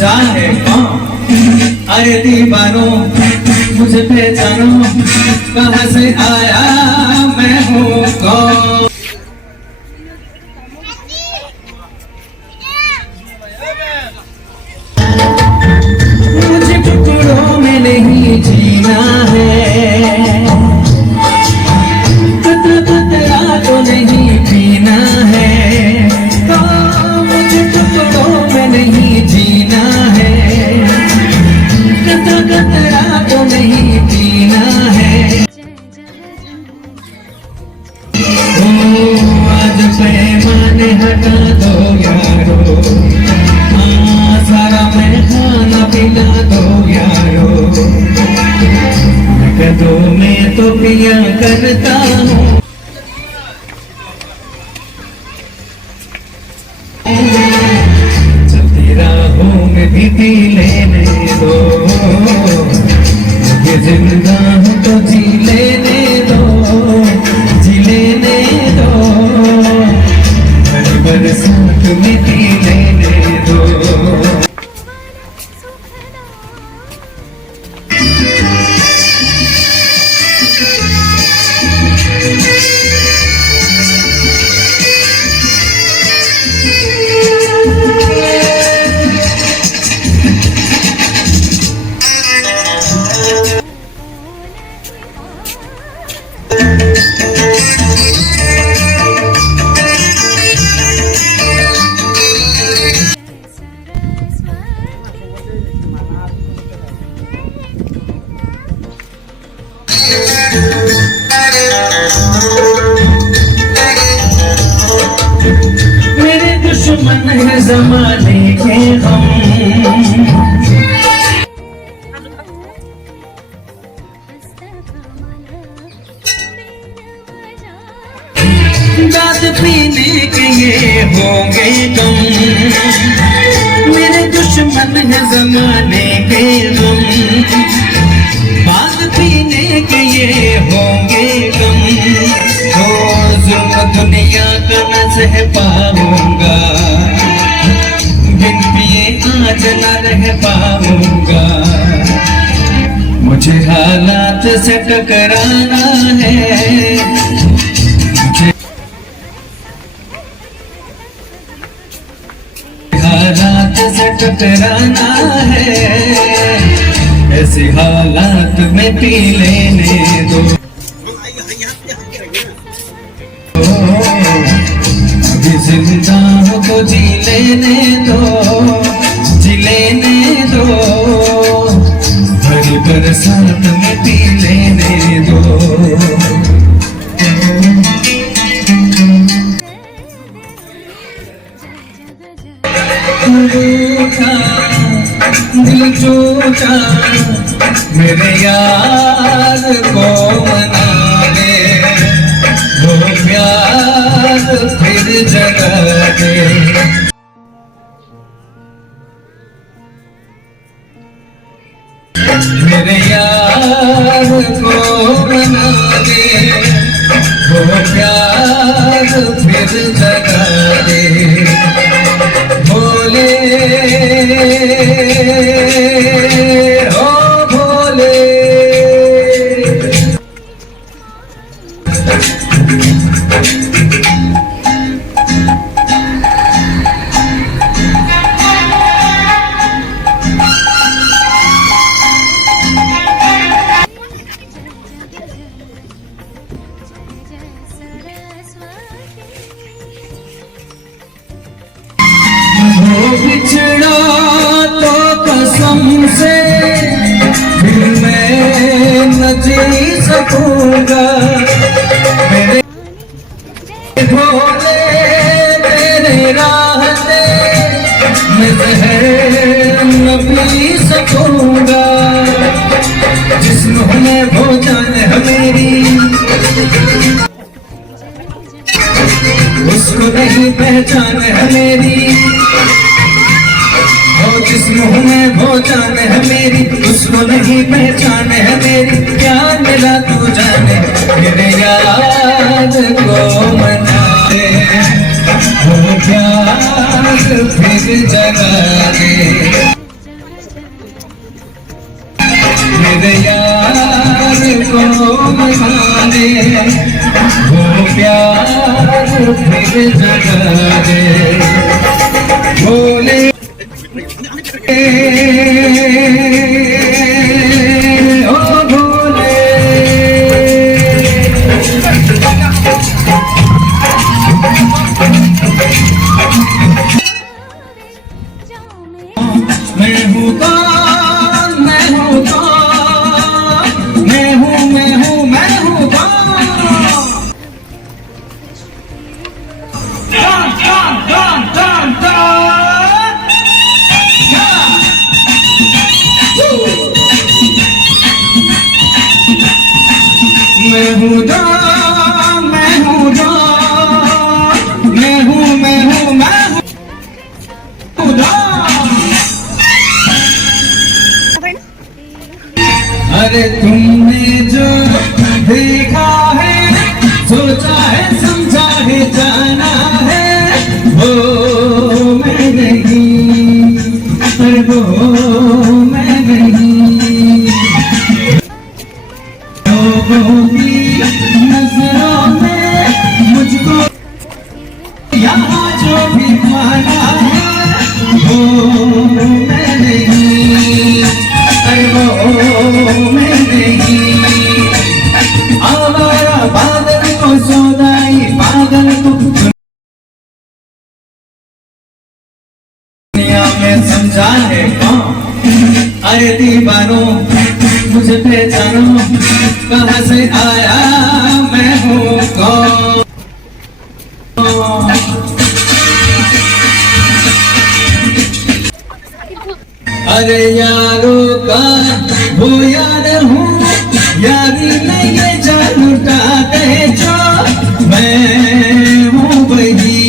चाहे कौन, अरे दीवानो मुझे पहचानो, कहाँ से आया मैं हूँ कौन। मुझे टुकड़ों में नहीं जीना है, कतरा तो नहीं पीना है, मुझे टुकड़ों में नहीं जीना है, कतरा तो नहीं पीना है। आज पैमाने हटा दो यारो, सारा मैं खाना पीना दो यारो, कदों में तो पिया करता हूँ। चलती राहों में भी पी लेने दो, ये जिंदा हूँ तो जी लेने दो, जी लेने दो, हर बरसात में पी लेने दो। मेरे दुश्मन है ज़माने के हम, दाद पीने के ये होंगे कम। मेरे दुश्मन है ज़माने के हम, दाद पीने के ये होंगे कम। जुल्म दुनिया का न सह पाऊंगा, बिन पिए आज न रह पाऊंगा। मुझे हालात से टकराना है, हालात से टकराना है, ऐसे हालात में पी लेने दो। अभी जिंदा हो तो जी लेने दो, जी लेने दो, भरी बरसात में पी लेने दो। दिल टूटा मेरे यार को मना दे, वो प्यार फिर जगा दे। मेरे यार को मना दे, वो प्यार फिर जगा दे। भोले हो भोले, बिछड़ा तो कसम से फिर मैं न जी सकूंगा। मेरे भोले तेरे राहते मैं जहर न पी सकूंगा। जिस्म में वो जान है मेरी, उसको नहीं पहचान है मेरी। जिस मुँह में वो जान है मेरी, उसको नहीं पहचान है मेरी। क्या मिला तू जाने मेरे याद को मना दे, वो प्यार फिर जगा दे। बसा दे, वो प्यार फिर जगा दे, भोले ओ भोले। मैं हूँ कौन, मैं हूँ कौन, मैं हूँ मैं हूँ मैं हूँ कौन, कौन कौन कौन कौन कौन, मैं हूँ कौन, मैं हूँ कौन, मैं हूँ मैं हूँ मैं हूँ कौन। अरे तुमने जो देखा है, सोचा है, समझा है, जाना है, वो मैं नहीं, अरे वो मैं नहीं। लोगों की नजरों में मुझको यहाँ जो भी माना है, वो मैं नहीं, अरे वो मैं नहीं। आवारा बादल को सौदाई बादल को दुनिया में समझा है कौन। अरे दीवानो मुझे पहचानो, कहाँ से आया मैं हूँ कौन। अरे यारों का वो यार हूँ, यारी में ये जान लुटाते जो, मैं हूँ वही,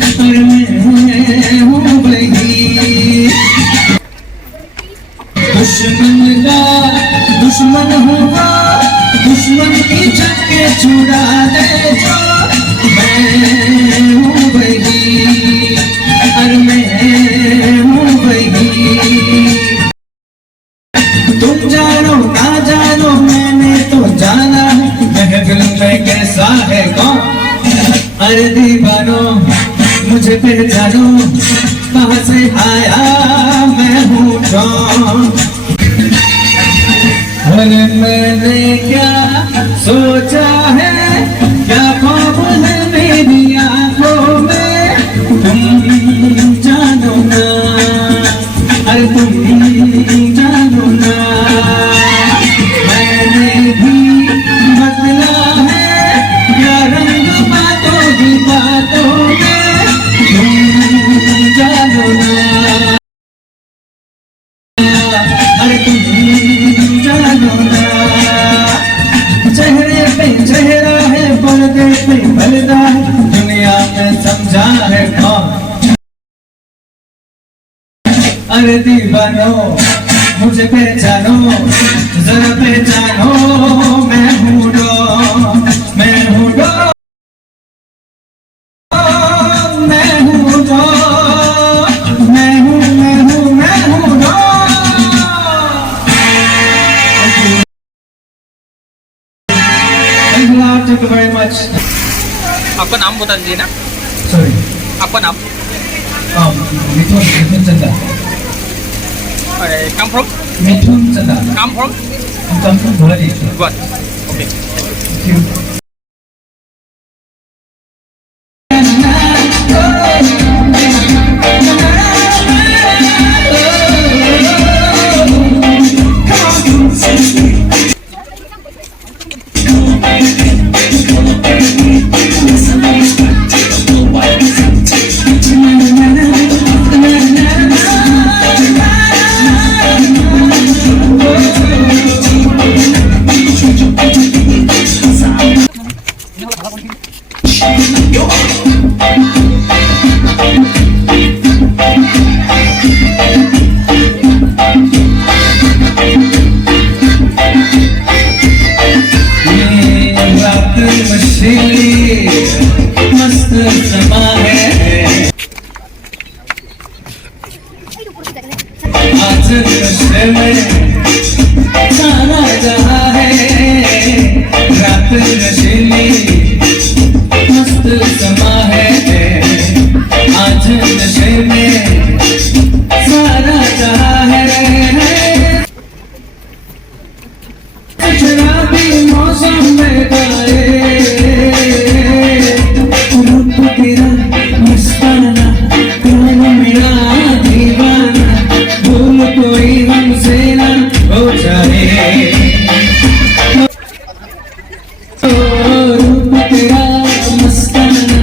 अरे मैं हूँ वही। दुश्मन का दुश्मन हुआ, दुश्मन की चक्के छुड़ा दे जो, मैं हूँ वही, अरे मैं हूँ वही। तुम जानो ना जानो मैंने तो जाना है, महफिल में कैसा है कौन। अरे दीवानो मुझे पहचानो, कहाँ से आया मैं हूँ कौन। अरे मैंने क्या सोचा है, क्या ख्वाब है मेरी आंखों में, तुम जानो ना, अरे तुम जानो ना। मैंने भी बदला है क्या रंग बातों की बातों में, तुम जानो ना, अरे तुम जानो ना। चेहरे पे चेहरा है, पर्दे पे पर्दा है, दुनिया में समझा है कौन। अरे दीवानो मुझे पहचानो, जरा पहचानो, मैं हूँ डॉन, मैं हूँ डॉन, मैं हूँ डॉन, मैं हूँ मैं हूँ मैं हूँ don. Thank you very much. आपका नाम बता दीजिए ना। Sorry. आपका नाम? मिथुन चंदा। Come from? मिथुन चंदा। Come from? Come from Guwahati. Guwahati. Okay. Thank you. मस्त समा है आज नशे में सारा जहां है। रात नशीली मस्त समा है आज नशे में सारा जहां है शराबी मौसम में गाए रूप तेरा मस्ताना कौन मेरा दीवाना भूल कोई हमसे ना हो जाए रूप तेरा मस्ताना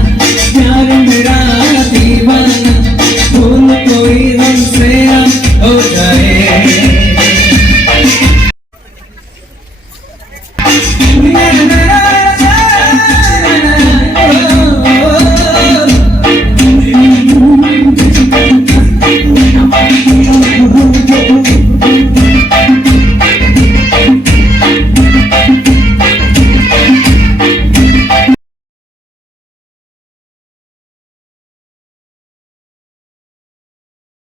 प्यार मेरा दीवाना भूल कोई हमसे ना हो जाए